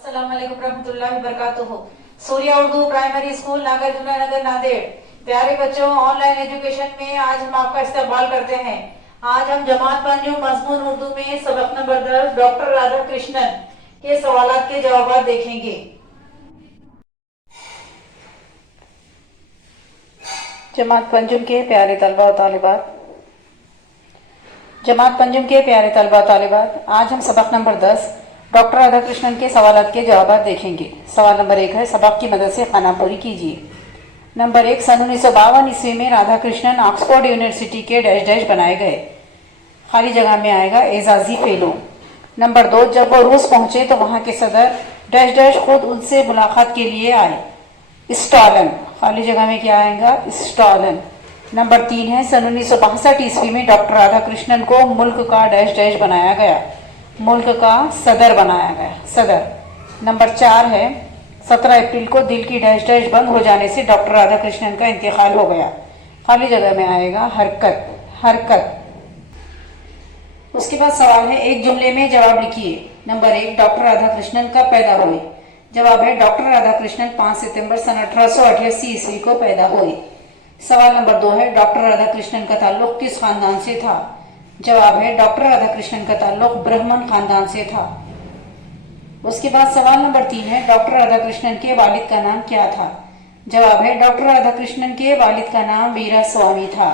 अस्सलाम वालेकुम रहमतुल्लाहि व बरकातुहू। सूर्या उर्दू प्राइमरी स्कूल नागार्जुन नगर नांदेड़। प्यारे बच्चों, ऑनलाइन एजुकेशन में आज हम आपका इस्तकबाल करते हैं। आज हम जमात पंजुम मजमून उर्दू में सबक नंबर 10 डॉक्टर राधा कृष्णन के सवालात के जवाब देखेंगे। जमात पंजुम के प्यारे तलबा और तालिबात, आज हम सबक नंबर 10 डॉक्टर राधा कृष्णन के सवालात के जवाब देखेंगे। सवाल नंबर 1 है, सबक की मदद से खानापुरी कीजिए। नंबर 1, सन 1952 ईस्वी में राधा कृष्णन ऑक्सफोर्ड यूनिवर्सिटी के डैश डैश बनाए गए। खाली जगह में आएगा एजाजी फेलो। नंबर 2, जब वो रूस पहुंचे तो वहां के सदर डैश डैश खुद उनसे मुलाकात के लिए आए। स्टालिन। खाली जगह में क्या आएगा? स्टालिन। नंबर 3 है, सन 1962 ईस्वी में डॉक्टर राधा कृष्णन को मुल्क का डैश डैश बनाया गया। मुल्क का सदर बनाया गया, सदर। नंबर 4 है, 17 अप्रैल को दिल की डैश डैश बंद हो जाने से डॉक्टर राधा कृष्णन का इंतकाल हो गया। खाली जगह में आएगा हरकत, हरकत। उसके बाद सवाल है, एक जुमले में जवाब लिखिए। नंबर 1, डॉक्टर राधा कृष्णन कब पैदा हुए? जवाब है, डॉक्टर राधा कृष्णन 5 सितंबर सन 1888 ईस्वी को पैदा हुए। सवाल नंबर 2 है, डॉक्टर राधा कृष्णन का ताल्लुक किस खानदान से था? जवाब है, डॉक्टर राधा कृष्णन का ताल्लुक ब्राह्मण खानदान से था। उसके बाद सवाल नंबर 3 है, डॉक्टर राधा कृष्णन के वालिद का नाम क्या था? जवाब है, डॉक्टर राधा कृष्णन के वालिद का नाम वीरा स्वामी था।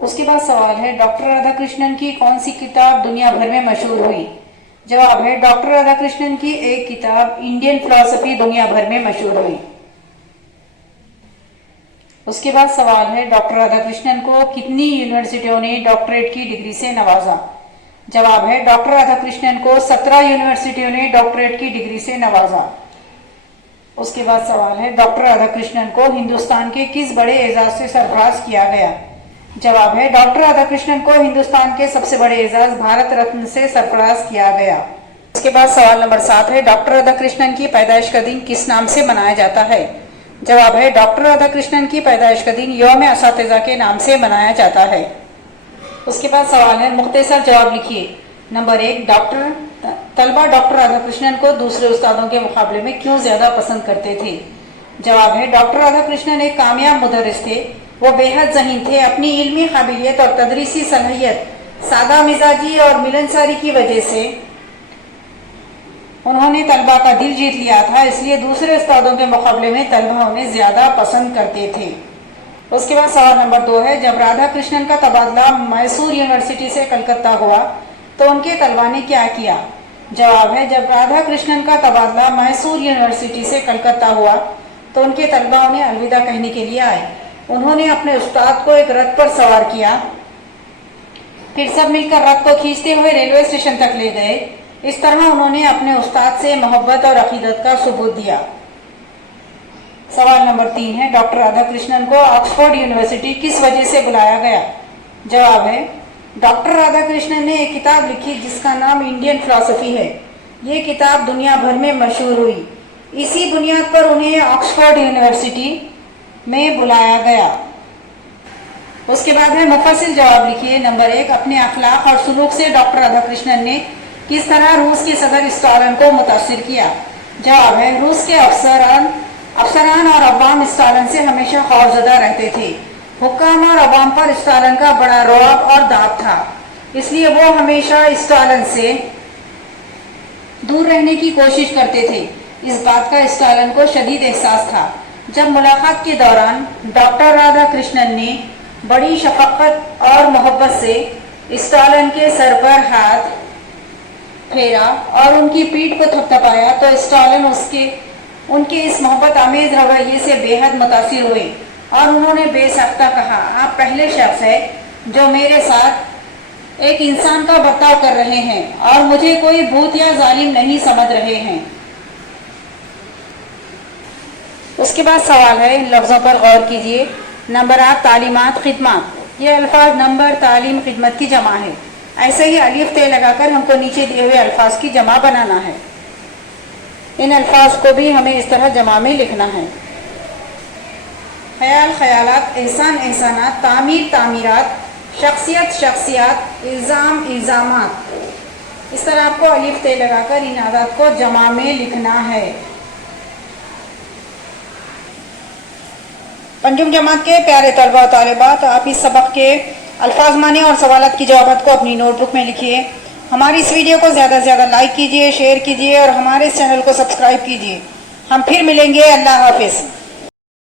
उसके बाद सवाल है, डॉक्टर राधा कृष्णन की कौन सी किताब दुनिया भर में मशहूर हुई? जवाब है, डॉक्टर राधा कृष्णन की एक किताब इंडियन फिलॉसफी दुनिया भर में मशहूर हुई। उसके बाद सवाल है, डॉक्टर राधा कृष्णन को कितनी यूनिवर्सिटियों ने डॉक्टरेट की डिग्री से नवाजा? जवाब है, डॉक्टर राधा कृष्णन को 17 यूनिवर्सिटियों ने डॉक्टरेट की डिग्री से नवाजा। उसके बाद सवाल है, डॉक्टर राधा कृष्णन को हिंदुस्तान के किस बड़े एजाज से सरफराज किया गया? जवाब है, डॉक्टर राधा कृष्णन को हिंदुस्तान के सबसे बड़े एजाज भारत रत्न से सरफराज किया गया। उसके बाद सवाल नंबर 7 है, डॉक्टर राधा कृष्णन की पैदाइश का दिन किस नाम से मनाया जाता है? जवाब है, डॉक्टर राधा कृष्णन की पैदाइश का दिन यौम असातिज़ा के नाम से मनाया जाता है। उसके बाद सवाल है, मुख्तसर जवाब लिखिए। नंबर 1, तलबा डॉक्टर राधा कृष्णन को दूसरे उस्तादों के मुकाबले में क्यों ज्यादा पसंद करते थे? जवाब है, डॉक्टर राधा कृष्णन एक कामयाब मुदर्रिस थे। वो बेहद ज़हीन थे। अपनी इल्मी काबिलियत और तदरीसी सलाहियत, सादा मिजाजी और मिलनसारी की वजह से उन्होंने तलबा का दिल जीत लिया था। इसलिए दूसरे उस्तादों के मुकाबले में तलबा उन्हें ज्यादा पसंद करते थे। उसके बाद सवाल नंबर 2 है, जब राधा कृष्णन का तबादला मैसूर यूनिवर्सिटी से कलकत्ता हुआ तो उनके तलबा ने क्या किया? जवाब है, जब राधा कृष्णन का तबादला मैसूर यूनिवर्सिटी से कलकत्ता हुआ तो उनके तलबा उन्हें अलविदा कहने के लिए आए। उन्होंने अपने उस्ताद को एक रथ पर सवार किया, फिर सब मिलकर रथ को खींचते हुए रेलवे स्टेशन तक ले गए। इस तरह उन्होंने अपने उस्ताद से मोहब्बत और अकीदत का सबूत दिया। सवाल नंबर 3 है, डॉक्टर राधा कृष्णन को ऑक्सफोर्ड यूनिवर्सिटी किस वजह से बुलाया गया? जवाब है, डॉक्टर राधा कृष्णन ने एक किताब लिखी जिसका नाम इंडियन फिलॉसफी है। ये किताब दुनिया भर में मशहूर हुई। इसी बुनियाद पर उन्हें ऑक्सफोर्ड यूनिवर्सिटी में बुलाया गया। उसके बाद है, मुफस्सिल जवाब लिखिए। नंबर 1, अपने अखलाक और सुलूक से डॉक्टर राधा कृष्णन ने किस तरह रूस के सदर स्टालिन को मुतासिर किया? जवाब है, रूस के अफसरान और अवाम स्टालिन से हमेशा खौफजदा रहते थे। हुक्काम और अवाम पर स्टालिन का बड़ा रौब और दाब था, इसलिए वो हमेशा स्टालिन से दूर रहने की कोशिश करते थे। इस बात का स्टालिन को शदीद एहसास था। जब मुलाकात के दौरान डॉक्टर राधा कृष्णन ने बड़ी शफकत और मोहब्बत से स्टालिन के सर पर हाथ फेरा और उनकी पीठ को थपथपाया तो स्टालिन उनके इस मोहब्बत आमेज रवैये से बेहद मुतासिर हुए और उन्होंने बेसख्ता कहा, आप पहले शख्स है जो मेरे साथ एक इंसान का बर्ताव कर रहे हैं और मुझे कोई भूत या जालिम नहीं समझ रहे हैं। उसके बाद सवाल है, इन लफ्ज़ों पर गौर कीजिए। नंबर 8, तालीमात खिदमत। ये अल्फाज नंबर तालीम खिदमत की जमा है। ऐसे ही अलिफ ते लगाकर हमको नीचे दिए हुए अल्फाज की जमा बनाना है। इन अल्फाज को भी हमें इस तरह जमा में लिखना है। ख्याल ख्यालात, एहसान एहसानात, तामीर तामीरात, शख्सियत शख्सियात, इल्ज़ाम इल्ज़ामात। इस तरह आपको अलिफ ते लगाकर इन आदात को जमा में लिखना है। पंजुम जमात के प्यारे तलबा और तालिबात, आप इस सबक के अल्फाज माने और सवालात की जवाबात को अपनी नोटबुक में लिखिए। हमारी इस वीडियो को ज़्यादा से ज़्यादा लाइक कीजिए, शेयर कीजिए और हमारे इस चैनल को सब्सक्राइब कीजिए। हम फिर मिलेंगे। अल्लाह हाफिज़।